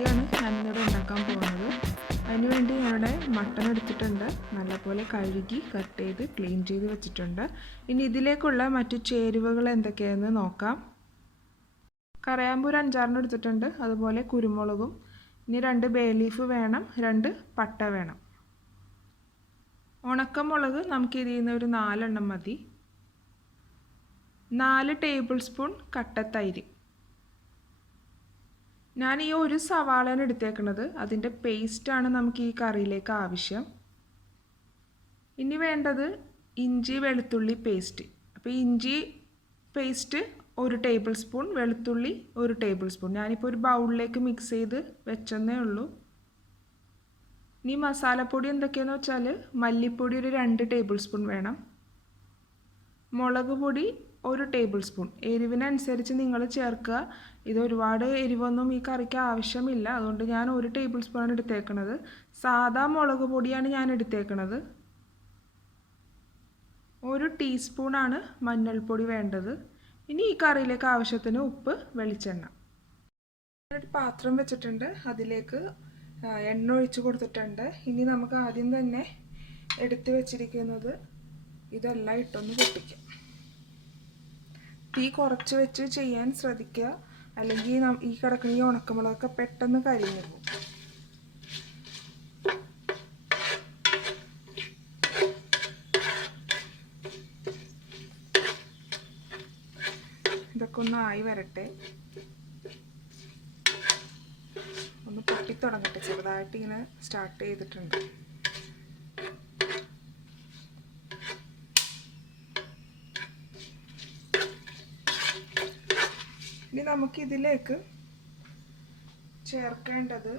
കറിയാണ് ഞാനിവിടെ ഉണ്ടാക്കാൻ പോകുന്നത്. അതിനുവേണ്ടി ഞാനിവിടെ മട്ടൺ എടുത്തിട്ടുണ്ട്. നല്ലപോലെ കഴുകി കട്ട് ചെയ്ത് ക്ലീൻ ചെയ്ത് വെച്ചിട്ടുണ്ട്. ഇനി ഇതിലേക്കുള്ള മറ്റു ചേരുവകൾ എന്തൊക്കെയാണെന്ന് നോക്കാം. കറിയാമ്പൂ ഒരു 5-6 എടുത്തിട്ടുണ്ട്. അതുപോലെ കുരുമുളകും, ഇനി 2 ബേ ലീഫ് വേണം, 2 പട്ട വേണം. ഉണക്കമുളക് നമുക്ക് ഇതിൽ നിന്ന് ഒരു 4 എണ്ണം മതി. 4 ടേബിൾ സ്പൂൺ കട്ട തൈര്. ഞാൻ ഈ ഒരു സവാളയാണ് എടുത്തേക്കുന്നത്. അതിൻ്റെ പേസ്റ്റാണ് നമുക്ക് ഈ കറിയിലേക്ക് ആവശ്യം. ഇനി വേണ്ടത് ഇഞ്ചി വെളുത്തുള്ളി പേസ്റ്റ്. അപ്പോൾ ഇഞ്ചി പേസ്റ്റ് 1 ടേബിൾ സ്പൂൺ, വെളുത്തുള്ളി 1 ടേബിൾ സ്പൂൺ. ഞാനിപ്പോൾ ഒരു ബൗളിലേക്ക് മിക്സ് ചെയ്ത് വെച്ചെന്നേ ഉള്ളൂ. ഇനി മസാലപ്പൊടി എന്തൊക്കെയാണെന്ന് വെച്ചാൽ മല്ലിപ്പൊടി ഒരു 2 ടേബിൾ സ്പൂൺ വേണം. മുളക് പൊടി 1 ടേബിൾ സ്പൂൺ. എരിവിനനുസരിച്ച് നിങ്ങൾ ചേർക്കുക. ഇത് ഒരുപാട് എരിവൊന്നും ഈ കറിക്ക് ആവശ്യമില്ല. അതുകൊണ്ട് ഞാൻ 1 ടേബിൾ സ്പൂണാണ് എടുത്തേക്കുന്നത്. സാദാ മുളക് പൊടിയാണ് ഞാൻ എടുത്തേക്കുന്നത്. 1 ടീസ്പൂണാണ് മഞ്ഞൾപ്പൊടി വേണ്ടത്. ഇനി ഈ കറിയിലേക്ക് ആവശ്യത്തിന് ഉപ്പ്, വെളിച്ചെണ്ണ. ഒരു പാത്രം വെച്ചിട്ടുണ്ട്. അതിലേക്ക് എണ്ണ ഒഴിച്ച് കൊടുത്തിട്ടുണ്ട്. ഇനി നമുക്ക് ആദ്യം തന്നെ എടുത്ത് വെച്ചിരിക്കുന്നത് ഇതെല്ലാം ഇട്ടൊന്ന് പൊട്ടിക്കാം. തീ കുറച്ച് വെച്ച് ചെയ്യാൻ ശ്രദ്ധിക്കുക, അല്ലെങ്കിൽ ഈ കിടക്കുന്ന ഈ ഉണക്കമുളകൊക്കെ പെട്ടെന്ന് കരിഞ്ഞു പോകും. ഇതൊക്കെ ഒന്ന് ആയി വരട്ടെ, ഒന്ന് പൊട്ടിത്തുടങ്ങട്ടെ. ചെറുതായിട്ട് ഇങ്ങനെ സ്റ്റാർട്ട് ചെയ്തിട്ടുണ്ട്. ഇനി നമുക്കിതിലേക്ക് ചേർക്കേണ്ടത്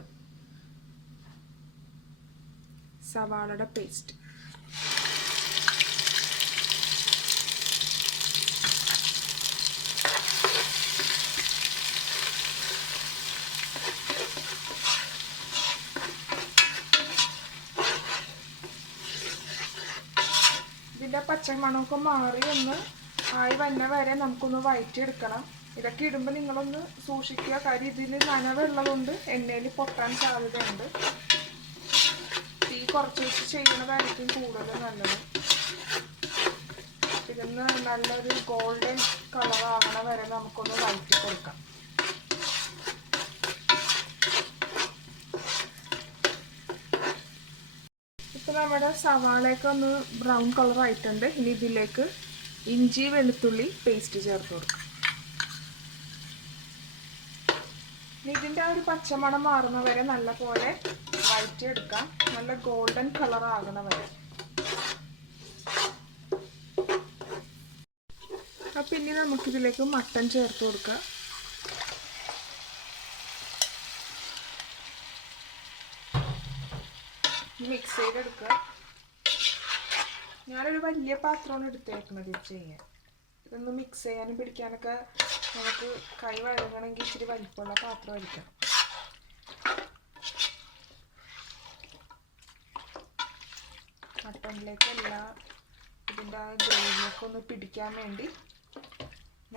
സവാളയുടെ പേസ്റ്റ്. ഇതിൻ്റെ പച്ചമണമൊക്കെ മാറി ഒന്ന് ആയി വന്ന വരെ നമുക്കൊന്ന് വഴറ്റിയെടുക്കണം. ഇതൊക്കെ ഇടുമ്പോൾ നിങ്ങളൊന്ന് സൂക്ഷിക്കുക, കാര്യം ഇതിൽ നനവുള്ളതുകൊണ്ട് എണ്ണയിൽ പൊട്ടാൻ സാധ്യതയുണ്ട്. തീ കുറച്ച് വെച്ച് ചെയ്യുന്നതായിരിക്കും കൂടുതൽ നല്ലത്. ഇതിന്ന് നല്ലൊരു ഗോൾഡൻ കളർ ആവണ വരെ നമുക്കൊന്ന് വഴറ്റി കൊടുക്കാം. ഇപ്പം നമ്മുടെ സവാളയൊക്കെ ഒന്ന് ബ്രൗൺ കളർ ആയിട്ടുണ്ട്. ഇനി ഇതിലേക്ക് ഇഞ്ചി വെളുത്തുള്ളി പേസ്റ്റ് ചേർത്ത് കൊടുക്കാം. ഇതിൻ്റെ ഒരു പച്ചമണം മാറുന്ന വരെ നല്ലപോലെ വഴറ്റിയെടുക്കാം, നല്ല ഗോൾഡൻ കളർ ആകണ വരെ. അപ്പം ഇനി നമുക്കിതിലേക്ക് മട്ടൺ ചേർത്ത് കൊടുക്കാം. മിക്സ് ചെയ്തെടുക്കുക. ഞാനൊരു വലിയ പാത്രമാണ് എടുത്തേക്കുന്നത് ഇത് ചെയ്യാൻ. ഇതൊന്ന് മിക്സ് ചെയ്യാനും പിടിക്കാനൊക്കെ നമുക്ക് കൈ വഴങ്ങണമെങ്കിൽ ഇച്ചിരി വലിപ്പമുള്ള പാത്രം എടുക്കണം. മട്ടണിലേക്കെല്ലാം ഇതിൻ്റെ ആ ഗ്രേവിയൊക്കെ ഒന്ന് പിടിക്കാൻ വേണ്ടി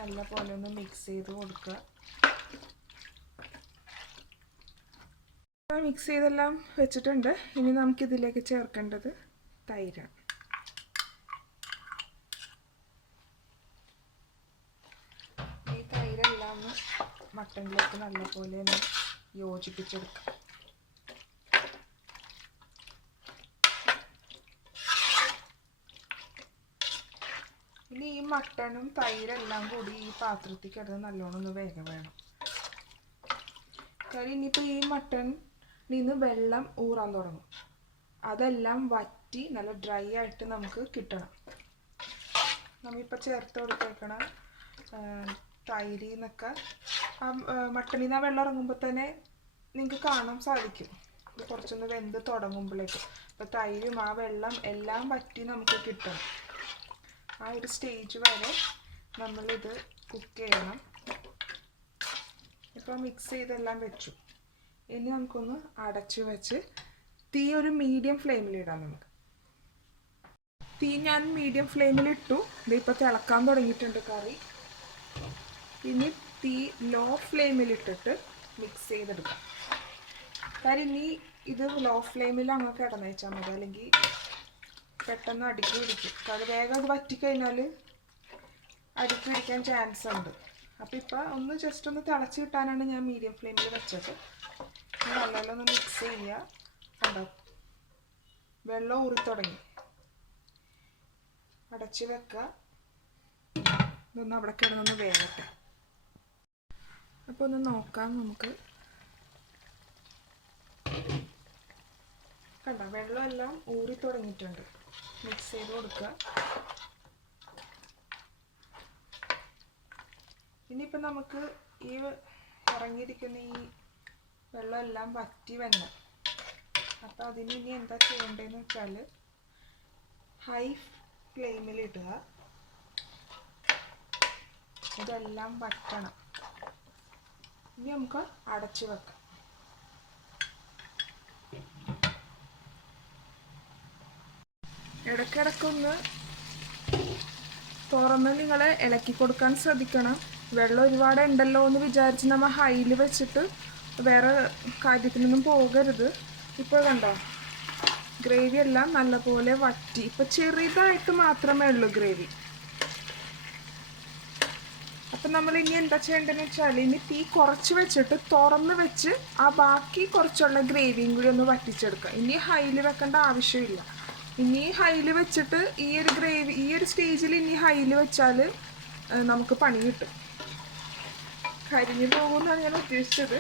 നല്ല പോലെ ഒന്ന് മിക്സ് ചെയ്ത് കൊടുക്കുക. മിക്സ് ചെയ്തെല്ലാം വെച്ചിട്ടുണ്ട്. ഇനി നമുക്കിതിലേക്ക് ചേർക്കേണ്ടത് തൈരാണ്. മട്ടണിലേക്ക് നല്ലപോലെ ഒന്ന് യോജിപ്പിച്ചെടുക്കാം. ഇനി ഈ മട്ടണും തൈരെല്ലാം കൂടി ഈ പാത്രത്തിൽ കിടന്ന് നല്ലോണം ഒന്ന് വേഗം വേണം. കാര്യം ഇനിയിപ്പോൾ ഈ മട്ടണിൽ നിന്ന് വെള്ളം ഊറാൻ തുടങ്ങും. അതെല്ലാം വറ്റി നല്ല ഡ്രൈ ആയിട്ട് നമുക്ക് കിട്ടണം. നമ്മളിപ്പോൾ ചേർത്ത് കൊടുത്തേക്കണം തൈരിൽ നിന്നൊക്കെ ആ മട്ടണിൽ നിന്ന് ആ വെള്ളം ഇറങ്ങുമ്പോൾ തന്നെ നിങ്ങൾക്ക് കാണാൻ സാധിക്കും. ഇത് കുറച്ചൊന്ന് വെന്ത് തുടങ്ങുമ്പോഴേക്കും അപ്പോൾ തൈരും ആ വെള്ളം എല്ലാം വറ്റി നമുക്ക് കിട്ടണം. ആ ഒരു സ്റ്റേജ് വരെ നമ്മളിത് കുക്ക് ചെയ്യണം. ഇപ്പോൾ മിക്സ് ചെയ്തെല്ലാം വെച്ചു. ഇനി നമുക്കൊന്ന് അടച്ചു വെച്ച് തീ ഒരു മീഡിയം ഫ്ലെയിമിലിടാം. നമുക്ക് തീ ഞാൻ മീഡിയം ഫ്ലെയിമിലിട്ടു. ഇതിപ്പോൾ തിളക്കാൻ തുടങ്ങിയിട്ടുണ്ട് കറി. ഇനി തീ ലോ ഫ്ലെയിമിലിട്ടിട്ട് മിക്സ് ചെയ്തെടുക്കാം. കാര്യം ഇനി ഇത് ലോ ഫ്ലെയിമിൽ അങ്ങ് കിടന്ന് വെച്ചാൽ മതി, അല്ലെങ്കിൽ പെട്ടെന്ന് അടുക്കി പിടിക്കും. അത് വേഗം അത് വറ്റിക്കഴിഞ്ഞാൽ അടുക്കി പിടിക്കാൻ ചാൻസ് ഉണ്ട്. അപ്പോൾ ഇപ്പോൾ ഒന്ന് ജസ്റ്റ് ഒന്ന് തിളച്ച് കിട്ടാനാണ് ഞാൻ മീഡിയം ഫ്ലെയിമിൽ വെച്ചത്. നല്ലോണം ഒന്ന് മിക്സ് ചെയ്യുക. കണ്ടോ, വെള്ളം ഊറി തുടങ്ങി. അടച്ച് വെക്കുക. ഇതൊന്ന് അവിടെ കിടന്നൊന്ന് വേകട്ടെ. അപ്പോൾ ഒന്ന് നോക്കാം നമുക്ക്. കണ്ടോ, വെള്ളമെല്ലാം ഊറി തുടങ്ങിയിട്ടുണ്ട്. മിക്സ് ചെയ്ത് കൊടുക്കുക. ഇനിയിപ്പോൾ നമുക്ക് ഈ ഇറങ്ങിയിരിക്കുന്ന ഈ വെള്ളമെല്ലാം വറ്റി വരണം. അപ്പോൾ അതിന് ഇനി എന്താ ചെയ്യേണ്ടതെന്ന് വെച്ചാൽ ഹൈ ഫ്ലെയിമിൽ ഇടുക. ഇതെല്ലാം വറ്റണം. ഇനി നമുക്ക് അടച്ചു വെക്കാം. ഇടയ്ക്കിടയ്ക്കൊന്ന് തുറന്ന് നിങ്ങൾ ഇളക്കി കൊടുക്കാൻ ശ്രദ്ധിക്കണം. വെള്ളം ഒരുപാട് ഉണ്ടല്ലോ എന്ന് വിചാരിച്ച് നമ്മൾ ഹൈയിൽ വെച്ചിട്ട് വേറെ കാര്യത്തിനൊന്നും പോകരുത്. ഇപ്പോൾ കണ്ടോ, ഗ്രേവി എല്ലാം നല്ലപോലെ വറ്റി. ഇപ്പോൾ ചെറുതായിട്ട് മാത്രമേ ഉള്ളൂ ഗ്രേവി. അപ്പം നമ്മൾ ഇനി എന്താ ചെയ്യേണ്ടതെന്ന് വെച്ചാൽ ഇനി തീ കുറച്ച് വെച്ചിട്ട് തുറന്ന് വെച്ച് ആ ബാക്കി കുറച്ചുള്ള ഗ്രേവിയും കൂടി ഒന്ന് വറ്റിച്ചെടുക്കുക. ഇനി ഹൈയിൽ വെക്കേണ്ട ആവശ്യമില്ല. ഇനി ഹൈയിൽ വെച്ചിട്ട് ഈ ഒരു സ്റ്റേജിൽ ഇനി ഹൈയിൽ വെച്ചാൽ നമുക്ക് പണി കിട്ടും, കരിഞ്ഞു പോകുമെന്നാണ് ഞാൻ ഉദ്ദേശിച്ചത്.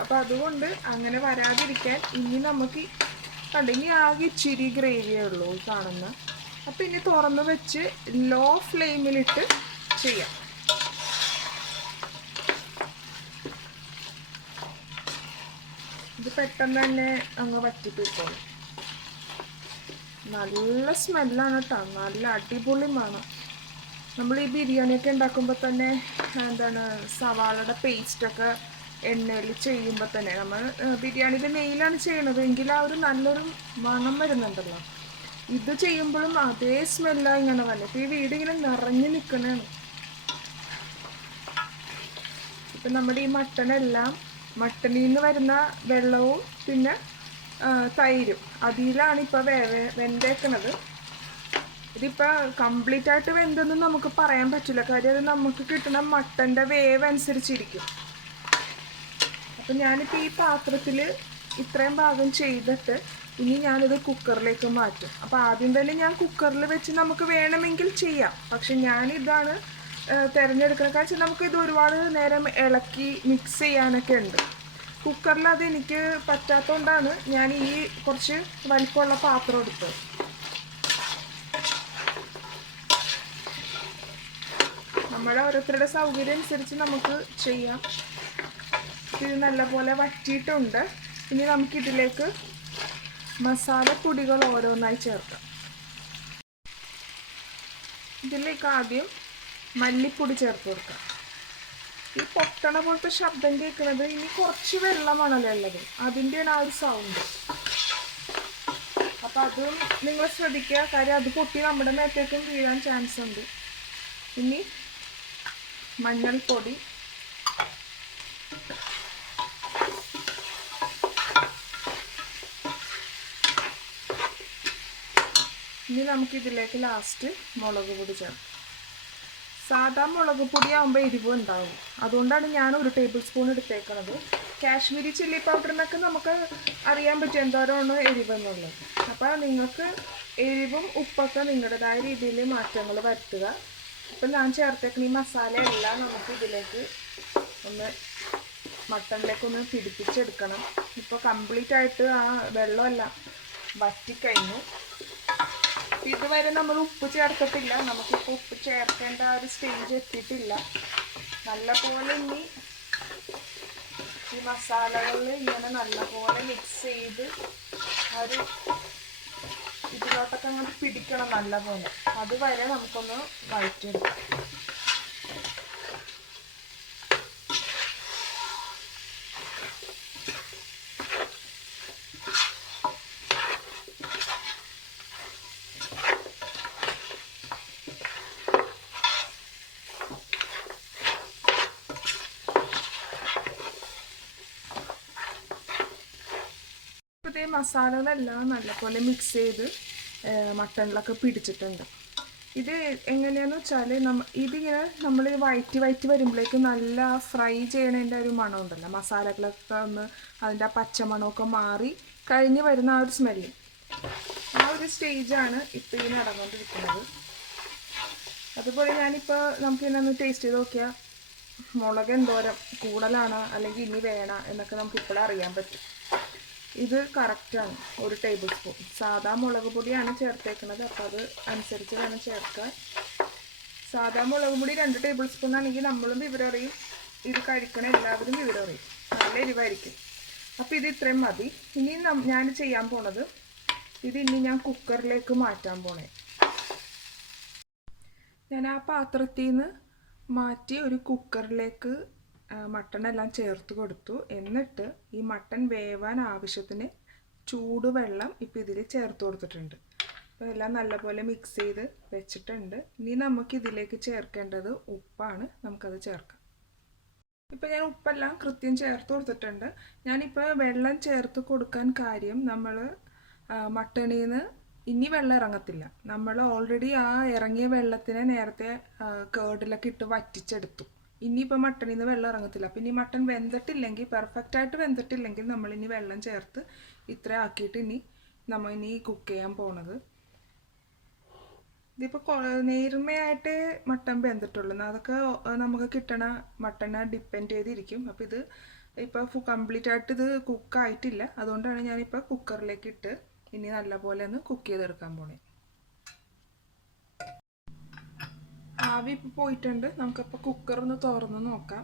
അപ്പോൾ അതുകൊണ്ട് അങ്ങനെ വരാതിരിക്കാൻ ഇനി നമുക്ക് ഇനി ആകെ ഇച്ചിരി ഗ്രേവിയേ ഉള്ളൂ കാണുന്ന. അപ്പോൾ ഇനി തുറന്ന് വെച്ച് ലോ ഫ്ലെയിമിലിട്ട് ചെയ്യാം. ഇത് പെട്ടെന്ന് തന്നെ അങ്ങ് വറ്റിപ്പിടിക്കും. നല്ല സ്മെല്ലാണ് കേട്ടോ, നല്ല അടിപൊളി മണം. നമ്മൾ ഈ ബിരിയാണിയൊക്കെ ഉണ്ടാക്കുമ്പോൾ തന്നെ എന്താണ് സവാളയുടെ പേസ്റ്റൊക്കെ എണ്ണയിൽ ചെയ്യുമ്പോൾ തന്നെ നമ്മൾ ബിരിയാണിയിൽ നെയ്യിലാണ് ചെയ്യണത് എങ്കിൽ ആ ഒരു നല്ലൊരു മണം വരുന്നുണ്ടല്ലോ. ഇത് ചെയ്യുമ്പോഴും അതേ സ്മെല്ലാണ് ഇങ്ങനെ വന്നെ. ഇപ്പോൾ ഈ വീട് ഇങ്ങനെ നിറഞ്ഞു നിൽക്കണതാണ്. ഇപ്പം നമ്മുടെ ഈ മട്ടണിൽ നിന്ന് വരുന്ന വെള്ളവും പിന്നെ തൈരും അതിലാണ് ഇപ്പോൾ വെന്തേക്കണത്. ഇതിപ്പോൾ കംപ്ലീറ്റ് ആയിട്ട് വെന്തൊന്നും നമുക്ക് പറയാൻ പറ്റില്ല, കാര്യം അത് നമുക്ക് കിട്ടുന്ന മട്ടൻ്റെ വേവ് അനുസരിച്ചിരിക്കും. അപ്പം ഞാനിപ്പോൾ ഈ പാത്രത്തിൽ ഇത്രയും ഭാഗം ചെയ്തിട്ട് ഇനി ഞാനിത് കുക്കറിലേക്ക് മാറ്റും. അപ്പോൾ ആദ്യം തന്നെ ഞാൻ കുക്കറിൽ വെച്ച് നമുക്ക് വേണമെങ്കിൽ ചെയ്യാം, പക്ഷെ ഞാനിതാണ് തിരഞ്ഞെടുക്കുന്നത്. കാരണം നമുക്കിത് ഒരുപാട് നേരം ഇളക്കി മിക്സ് ചെയ്യാനൊക്കെ ഉണ്ട്. കുക്കറിൽ അത് എനിക്ക് പറ്റാത്തതുകൊണ്ടാണ് ഞാൻ ഈ കുറച്ച് വലിപ്പമുള്ള പാത്രം എടുത്തത്. നമ്മുടെ ഓരോരുത്തരുടെ സൗകര്യം അനുസരിച്ച് നമുക്ക് ചെയ്യാം. ഇത് നല്ലപോലെ വറ്റിയിട്ടുണ്ട്. ഇനി നമുക്കിതിലേക്ക് മസാലപ്പൊടികൾ ഓരോന്നായി ചേർക്കാം. ഇതിലേക്ക് ആദ്യം മല്ലിപ്പൊടി ചേർത്ത് കൊടുക്കാം. ഈ പൊട്ടണ പോലത്തെ ശബ്ദം കേൾക്കുന്നത് ഇനി കുറച്ച് വെള്ളമാണല്ലോ ഉള്ളത്, അതിൻ്റെയാണ് ആ ഒരു സൗണ്ട്. അപ്പം അതും നിങ്ങൾ ശ്രദ്ധിക്കുക, കാര്യം അത് പൊട്ടി നമ്മുടെ മേത്തേക്കും വീഴാൻ ചാൻസ് ഉണ്ട്. ഇനി മഞ്ഞൾപ്പൊടി, ഇനി നമുക്കിതിലേക്ക് ലാസ്റ്റ് മുളക് പൊടി ചേർക്കാം. സാധാ മുളക് പൊടി ആകുമ്പോൾ എരിവ് ഉണ്ടാവും, അതുകൊണ്ടാണ് ഞാൻ 1 ടേബിൾ സ്പൂൺ എടുത്തേക്കുന്നത്. കാശ്മീരി ചില്ലി പൗഡറിനൊക്കെ നമുക്ക് അറിയാൻ പറ്റും എന്തോരമാണ് എരിവെന്നുള്ളത്. അപ്പോൾ നിങ്ങൾക്ക് എരിവും ഉപ്പൊക്കെ നിങ്ങളുടേതായ രീതിയിൽ മാറ്റങ്ങൾ വരുത്തുക. ഇപ്പം ഞാൻ ചേർത്തേക്കുന്ന ഈ മസാല എല്ലാം നമുക്ക് ഇതിലേക്ക് ഒന്ന് മട്ടണിലേക്കൊന്ന് പിടിപ്പിച്ചെടുക്കണം. ഇപ്പോൾ കംപ്ലീറ്റ് ആയിട്ട് ആ വെള്ളമെല്ലാം വറ്റിക്കഴിഞ്ഞു. ഇതുവരെ നമ്മൾ ഉപ്പ് ചേർത്തിട്ടില്ല, നമുക്കിപ്പോൾ ഉപ്പ് ചേർക്കേണ്ട ആ ഒരു സ്റ്റേജ് എത്തിയിട്ടില്ല. നല്ലപോലെ ഇനി ഈ മസാലകളിൽ ഇങ്ങനെ നല്ലപോലെ മിക്സ് ചെയ്ത് ഒരു ഇതിലോട്ടൊക്കെ അങ്ങോട്ട് പിടിക്കണം നല്ലപോലെ. അതുവരെ നമുക്കൊന്ന് വഴറ്റിയെടുക്കാം. ഇപ്പോൾ ഈ മസാലകളെല്ലാം നല്ലപോലെ മിക്സ് ചെയ്ത് മട്ടണിലൊക്കെ പിടിച്ചിട്ടുണ്ട്. ഇത് എങ്ങനെയാണെന്ന് വെച്ചാൽ ഇതിങ്ങനെ നമ്മൾ വഴറ്റി വരുമ്പോഴേക്കും നല്ല ഫ്രൈ ചെയ്യണതിൻ്റെ ഒരു മണം ഉണ്ടല്ലോ, മസാലകളൊക്കെ ഒന്ന് അതിൻ്റെ ആ പച്ചമണമൊക്കെ മാറി കഴിഞ്ഞ് വരുന്ന ആ ഒരു സ്മെല്ല്, ആ ഒരു സ്റ്റേജാണ് ഇപ്പോൾ ഈ നടന്നുകൊണ്ടിരിക്കുന്നത്. അതുപോലെ ഞാനിപ്പോൾ നമുക്കിതൊന്ന് ടേസ്റ്റ് ചെയ്ത് നോക്കിയാൽ മുളക് എന്തോരം കൂടുതലാണ് അല്ലെങ്കിൽ ഇനി വേണം എന്നൊക്കെ നമുക്കിപ്പോഴും അറിയാൻ പറ്റും. ഇത് കറക്റ്റാണ്. 1 ടേബിൾ സ്പൂൺ സാധാ മുളക് പൊടിയാണ് ചേർത്തേക്കുന്നത്, അപ്പോൾ അത് അനുസരിച്ച് വേണം ചേർക്കാൻ. സാധാ മുളക് പൊടി 2 ടേബിൾ സ്പൂൺ ആണെങ്കിൽ നമ്മളും വിവരറിയും, ഇത് കഴിക്കണ എല്ലാവരും വിവരറിയും, നല്ല എരിവായിരിക്കും. അപ്പോൾ ഇത് ഇത്രയും മതി. ഇനി ഞാൻ ചെയ്യാൻ പോണത് ഇനി ഞാൻ കുക്കറിലേക്ക് മാറ്റാൻ പോണേ. ഞാൻ ആ പാത്രത്തിൽ നിന്ന് മാറ്റി ഒരു കുക്കറിലേക്ക് മട്ടണെല്ലാം ചേർത്ത് കൊടുത്തു. എന്നിട്ട് ഈ മട്ടൺ വേവാൻ ആവശ്യത്തിന് ചൂടുവെള്ളം ഇപ്പോൾ ഇതിൽ ചേർത്ത് കൊടുത്തിട്ടുണ്ട്. അപ്പോൾ എല്ലാം നല്ലപോലെ മിക്സ് ചെയ്ത് വെച്ചിട്ടുണ്ട്. ഇനി നമുക്കിതിലേക്ക് ചേർക്കേണ്ടത് ഉപ്പാണ്. നമുക്കത് ചേർക്കാം. ഇപ്പോൾ ഞാൻ ഉപ്പെല്ലാം കൃത്യം ചേർത്ത് കൊടുത്തിട്ടുണ്ട്. ഞാനിപ്പോൾ വെള്ളം ചേർത്ത് കൊടുക്കാൻ കാര്യം, നമ്മൾ മട്ടണിൽ നിന്ന് ഇനി വെള്ളം ഇറങ്ങത്തില്ല. നമ്മൾ ഓൾറെഡി ആ ഇറങ്ങിയ വെള്ളത്തിനെ നേരത്തെ കേർഡിലൊക്കെ ഇട്ട് വറ്റിച്ചെടുത്തു. ഇനിയിപ്പോൾ മട്ടണിൽ നിന്ന് വെള്ളം ഇറങ്ങത്തില്ല. അപ്പോൾ ഇനി മട്ടൺ വെന്തിട്ടില്ലെങ്കിൽ, പെർഫെക്റ്റായിട്ട് വെന്തിട്ടില്ലെങ്കിൽ നമ്മളിനി വെള്ളം ചേർത്ത് ഇത്ര ആക്കിയിട്ട് ഇനി കുക്ക് ചെയ്യാൻ പോണത്. ഇതിപ്പോൾ നേർമയായിട്ട് മട്ടൺ വെന്തിട്ടുള്ളൂ. അതൊക്കെ നമുക്ക് കിട്ടണ മട്ടനെ ഡിപ്പെൻഡ് ചെയ്തിരിക്കും. അപ്പോൾ ഇത് ഇപ്പോൾ കംപ്ലീറ്റ് ആയിട്ട് ഇത് കുക്കായിട്ടില്ല. അതുകൊണ്ടാണ് ഞാനിപ്പോൾ കുക്കറിലേക്ക് ഇട്ട് ഇനി നല്ലപോലെ ഒന്ന് കുക്ക് ചെയ്തെടുക്കാൻ പോണേ. ആവി ഇപ്പോൾ പോയിട്ടുണ്ട്. നമുക്കിപ്പോൾ കുക്കറൊന്ന് തുറന്ന് നോക്കാം.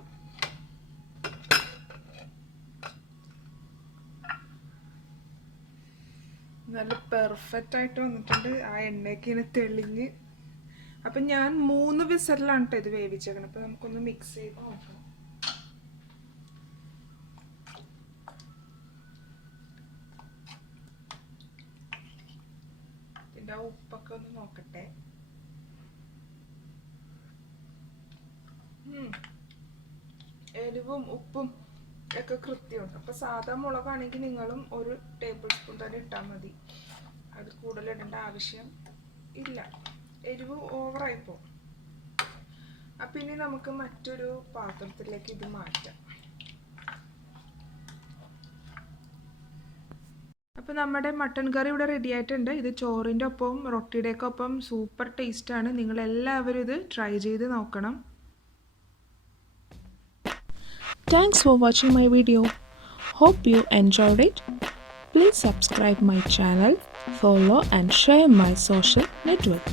നല്ല പെർഫെക്റ്റ് ആയിട്ട് വന്നിട്ടുണ്ട്. ആ എണ്ണയൊക്കെ ഇങ്ങനെ തെളിഞ്ഞ്. അപ്പം ഞാൻ 3 വിസലിലാണ് കേട്ടോ ഇത് വേവിച്ചേക്കണം. അപ്പോൾ നമുക്കൊന്ന് മിക്സ് ചെയ്ത് നോക്കാം. ഇതിൻ്റെ ഉപ്പൊക്കെ ഒന്ന് നോക്കട്ടെ. എരിവും ഉപ്പും ഒക്കെ കൃത്യമുണ്ട്. അപ്പോൾ സാധാ മുളകാണെങ്കിൽ നിങ്ങളും 1 ടേബിൾ സ്പൂൺ തന്നെ ഇട്ടാൽ മതി. അത് കൂടുതൽ ഇടേണ്ട ആവശ്യം ഇല്ല. എരിവ് ഓവറായിപ്പോൾ. അപ്പം ഇനി നമുക്ക് മറ്റൊരു പാത്രത്തിലേക്ക് ഇത് മാറ്റാം. അപ്പോൾ നമ്മുടെ മട്ടൺ കറി ഇവിടെ റെഡി ആയിട്ടുണ്ട്. ഇത് ചോറിൻ്റെ ഒപ്പം റൊട്ടിയുടെയൊക്കെ ഒപ്പം സൂപ്പർ ടേസ്റ്റാണ്. നിങ്ങളെല്ലാവരും ഇത് ട്രൈ ചെയ്ത് നോക്കണം. Thanks for watching my video. Hope you enjoyed it. Please subscribe my channel, follow and share my social network.